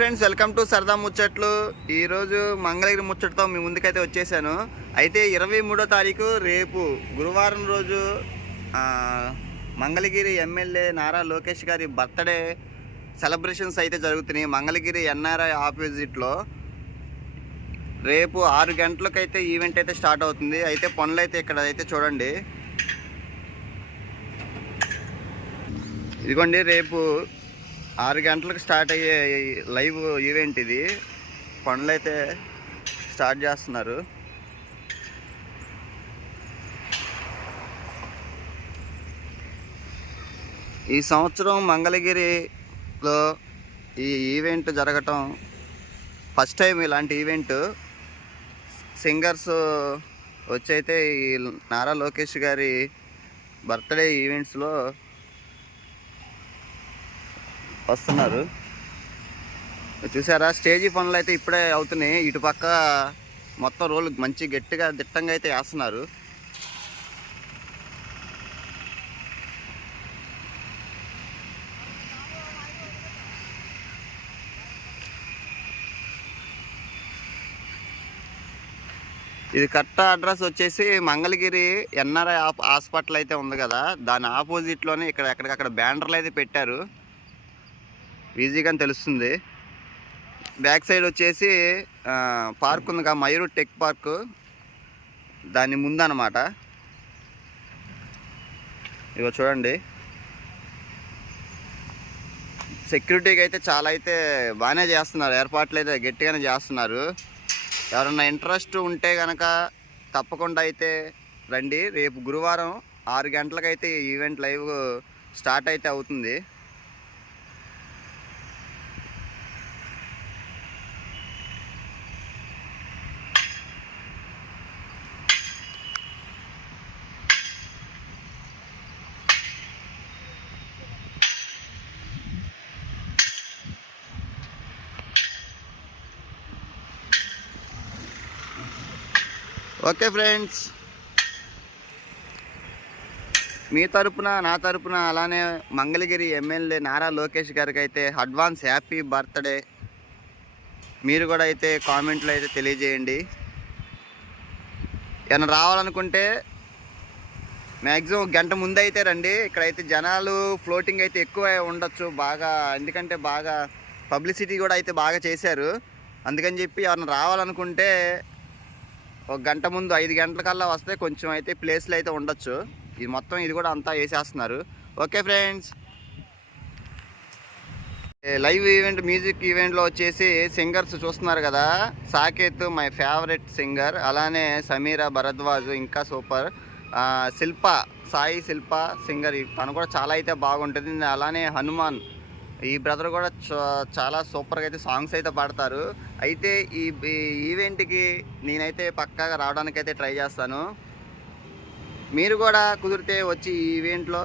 Friends, welcome to సరదా ముచ్చట్లు. ఈరోజు మంగళగిరి ముచ్చటతో మీ ముందుకైతే వచ్చేసాను. అయితే 23వ తారీఖు రేపు గురువారం రోజు మంగళగిరి ఎమ్మెల్యే నారా లోకేష్ గారి బర్త్డే సెలబ్రేషన్స్ అయితే జరుగుతున్నాయి మంగళగిరి ఎన్ఆర్ఐ ఆపోజిట్లో. రేపు 6 గంటలకైతే ఈవెంట్ అయితే స్టార్ట్ అవుతుంది. అయితే పనులు అయితే ఇక్కడ అయితే చూడండి, ఇదిగోండి రేపు 6 గంటలకు స్టార్ట్ అయ్యే లైవ్ ఈవెంట్ ఇది. పనులు అయితే స్టార్ట్ చేస్తున్నారు. ఈ సంవత్సరం మంగళగిరిలో ఈ ఈవెంట్ జరగటం ఫస్ట్ టైం. ఇలాంటి ఈవెంట్ సింగర్స్ వచ్చి అయితే ఈ నారా లోకేష్ గారి బర్త్డే ఈవెంట్స్లో వస్తున్నారు. చూసారా, స్టేజీ పనులు అయితే ఇప్పుడే అవుతున్నాయి. ఇటుపక్క మొత్తం రోడ్లు మంచి గట్టిగా దిట్టంగా అయితే వేస్తున్నారు. ఇది కరెక్ట్ అడ్రస్ వచ్చేసి మంగళగిరి ఎన్ఆర్ఐ హాస్పిటల్ అయితే ఉంది కదా, దాని ఆపోజిట్లోనే ఇక్కడ ఎక్కడికక్కడ బ్యానర్లు అయితే పెట్టారు, ఈజీగా తెలుస్తుంది. బ్యాక్ సైడ్ వచ్చేసి పార్క్ ఉందిగా, మయూరు టెక్ పార్క్, దాని ముందన్నమాట. ఇగో చూడండి, సెక్యూరిటీకి అయితే చాలా అయితే బాగానే చేస్తున్నారు, ఏర్పాట్లు అయితే గట్టిగానే చేస్తున్నారు. ఎవరన్నా ఇంట్రెస్ట్ ఉంటే కనుక తప్పకుండా అయితే రండి. రేపు గురువారం 6 గంటలకైతే ఈవెంట్ లైవ్ స్టార్ట్ అయితే అవుతుంది. ఓకే ఫ్రెండ్స్, మీ తరపున నా తరపున అలానే మంగళగిరి ఎమ్మెల్యే నారా లోకేష్ గారికి అయితే అడ్వాన్స్ హ్యాపీ బర్త్డే. మీరు కూడా అయితే కామెంట్లో అయితే తెలియజేయండి. ఏమైనా రావాలనుకుంటే మ్యాక్సిమం 1 గంట ముందు అయితే రండి. ఇక్కడైతే జనాలు ఫ్లోటింగ్ అయితే ఎక్కువ ఉండొచ్చు బాగా, ఎందుకంటే బాగా పబ్లిసిటీ కూడా అయితే బాగా చేశారు. అందుకని చెప్పి ఎవరైనా రావాలనుకుంటే 1 గంట ముందు 5 గంటలకల్లా వస్తే కొంచెం అయితే ప్లేస్లు అయితే ఉండొచ్చు. ఇది మొత్తం ఇది కూడా అంతా వేసేస్తున్నారు. Okay friends, live event music ఈవెంట్లో వచ్చేసి సింగర్స్ చూస్తున్నారు కదా, సాకేత్ మై ఫేవరెట్ సింగర్, అలానే సమీరా భరద్వాజ్, ఇంకా సూపర్ సాయి శిల్ప సింగర్, తను కూడా చాలా అయితే బాగుంటుంది. అలానే హనుమాన్, ఈ బ్రదర్ కూడా చాలా సూపర్గా అయితే సాంగ్స్ అయితే పాడతారు. అయితే ఈ ఈవెంట్కి నేనైతే పక్కాగా రావడానికైతే ట్రై చేస్తాను. మీరు కూడా కుదిరితే వచ్చి ఈ ఈవెంట్లో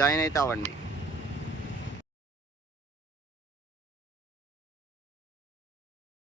జాయిన్ అయితే అవ్వండి.